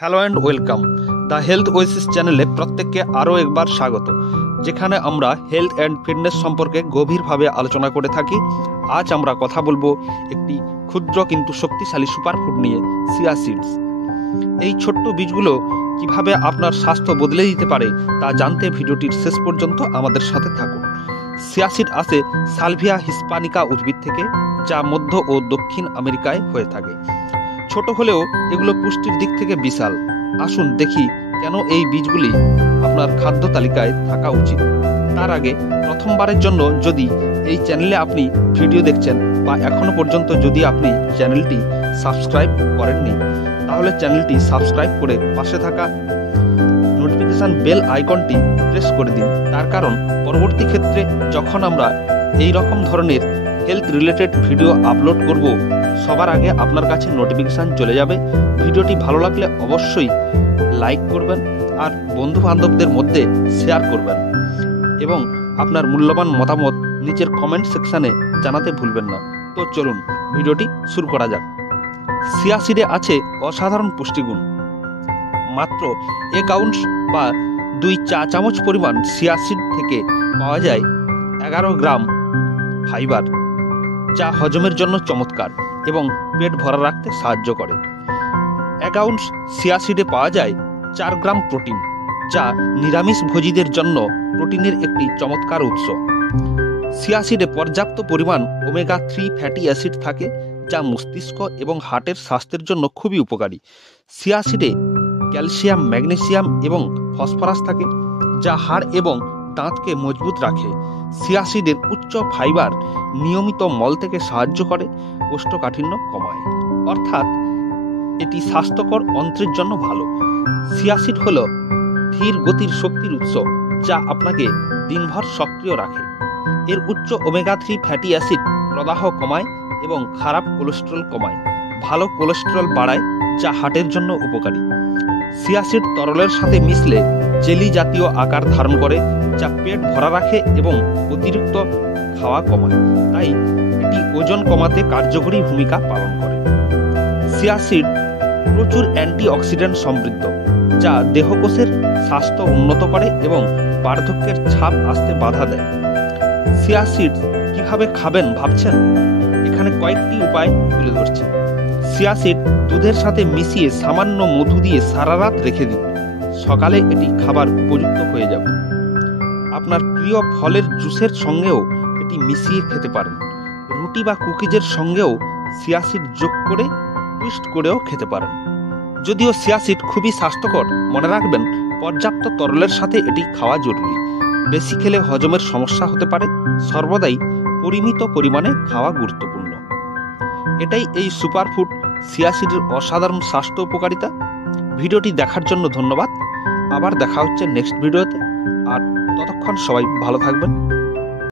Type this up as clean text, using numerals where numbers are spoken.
Hello and welcome the health Oasis চ্যানেলে প্রত্যেককে আরও একবার স্বাগত, যেখানে আমরা হেলথ অ্যান্ড ফিটনেস সম্পর্কে গভীরভাবে আলোচনা করে থাকি। আজ আমরা কথা বলবো একটি ক্ষুদ্র কিন্তু শক্তিশালী সুপারফুড নিয়ে, চিয়া সিডস। এই ছোট্ট বীজগুলো কিভাবে আপনার স্বাস্থ্য বদলে দিতে পারে তা জানতে ভিডিওটির শেষ পর্যন্ত আমাদের সাথে থাকুন। চিয়া সিড আসে সালভিয়া হিসপানিকা উদ্ভিদ থেকে, যা মধ্য ও দক্ষিণ আমেরিকায় হয়ে থাকে। ছোট হলেও এগুলো পুষ্টির দিক থেকে বিশাল। আসুন দেখি কেন এই বীজগুলি আপনার খাদ্য তালিকায় থাকা উচিত। তার আগে প্রথমবারের জন্য যদি এই চ্যানেলে আপনি ভিডিও দেখছেন বা এখনো পর্যন্ত যদি আপনি চ্যানেলটি সাবস্ক্রাইব করেননি, তাহলে চ্যানেলটি সাবস্ক্রাইব করে পাশে থাকা নোটিফিকেশন বেল আইকনটি প্রেস করে দিন। তার কারণ পরবর্তী ক্ষেত্রে যখন আমরা এই রকম ধরনের হেলথ রিলেটেড ভিডিও আপলোড করব, সবার আগে আপনার কাছে নোটিফিকেশান চলে যাবে। ভিডিওটি ভালো লাগলে অবশ্যই লাইক করবেন আর বন্ধু বান্ধবদের মধ্যে শেয়ার করবেন এবং আপনার মূল্যবান মতামত নিচের কমেন্ট সেকশানে জানাতে ভুলবেন না। তো চলুন ভিডিওটি শুরু করা যাক। চিয়া সিডে আছে অসাধারণ পুষ্টিগুণ। মাত্র 1 আউন্স বা 2 চা চামচ পরিমাণ চিয়া সিড থেকে পাওয়া যায় 11 গ্রাম ফাইবার, যা হজমের জন্য চমৎকার এবং পেট ভরা রাখতে সাহায্য করে। 1 আউন্স চিয়া সিডে পাওয়া যায় 4 গ্রাম প্রোটিন, যা নিরামিষ ভোজীদের জন্য প্রোটিনের একটি চমৎকার উৎস। চিয়া সিডে পর্যাপ্ত পরিমাণ ওমেগা 3 ফ্যাটি অ্যাসিড থাকে, যা মস্তিষ্ক এবং হার্টের স্বাস্থ্যের জন্য খুবই উপকারী। চিয়া সিডে ক্যালসিয়াম, ম্যাগনেসিয়াম এবং ফসফরাস থাকে, যা হাড় এবং দাঁতকে মজবুত রাখে। চিয়া সিডের উচ্চ ফাইবার নিয়মিত মল থেকে সাহায্য করে কোষ্ঠকাঠিন্য কমায়, অর্থাৎ এটি স্বাস্থ্যকর অন্ত্রের জন্য ভালো। চিয়া সিড হল ধীর গতির শক্তির উৎস, যা আপনাকে দিনভর সক্রিয় রাখে। এর উচ্চ ওমেগা 3 ফ্যাটি অ্যাসিড প্রদাহ কমায় এবং খারাপ কোলেস্টেরল কমায়, ভালো কোলেস্টেরল বাড়ায়, যা হার্টের জন্য উপকারী। চিয়া সিড তরলের সাথে মিশলে জেলি জাতীয় আকার ধারণ করে, যা পেট ভরা রাখে এবং অতিরিক্ত খাওয়া কমায়, তাই এটি ওজন কমাতে কার্যকরী ভূমিকা পালন করে। চিয়া সিড প্রচুর অ্যান্টিঅক্সিডেন্ট সমৃদ্ধ, যা দেহকোষের স্বাস্থ্য উন্নত করে এবং বার্ধক্যের ছাপ আসতে বাধা দেয়। চিয়া সিড কিভাবে খাবেন ভাবছেন? এখানে কয়েকটি উপায় তুলে ধরছি। চিয়া সিড দুধের সাথে মিশিয়ে সামান্য মধু দিয়ে সারা রাত রেখে দিন। সকালে এটি খাবার উপযুক্ত হয়ে যাবে। আপনার প্রিয় ফলের জুসের সঙ্গেও এটি মিশিয়ে খেতে পারেন। রুটি বা কুকিজের সঙ্গেও চিয়া সিড যোগ করে টুইস্ট করেও খেতে পারেন। যদিও চিয়া সিড খুবই স্বাস্থ্যকর, মনে রাখবেন পর্যাপ্ত তরলের সাথে এটি খাওয়া জরুরি। বেশি খেলে হজমের সমস্যা হতে পারে। সর্বদাই পরিমিত পরিমাণে খাওয়া গুরুত্বপূর্ণ। এটাই এই সুপারফুড চিয়া সিডের অসাধারণ স্বাস্থ্য উপকারিতা। ভিডিওটি দেখার জন্য ধন্যবাদ। আবার দেখা হচ্ছে নেক্সট ভিডিওতে। আর ততক্ষণ সবাই ভালো থাকবেন।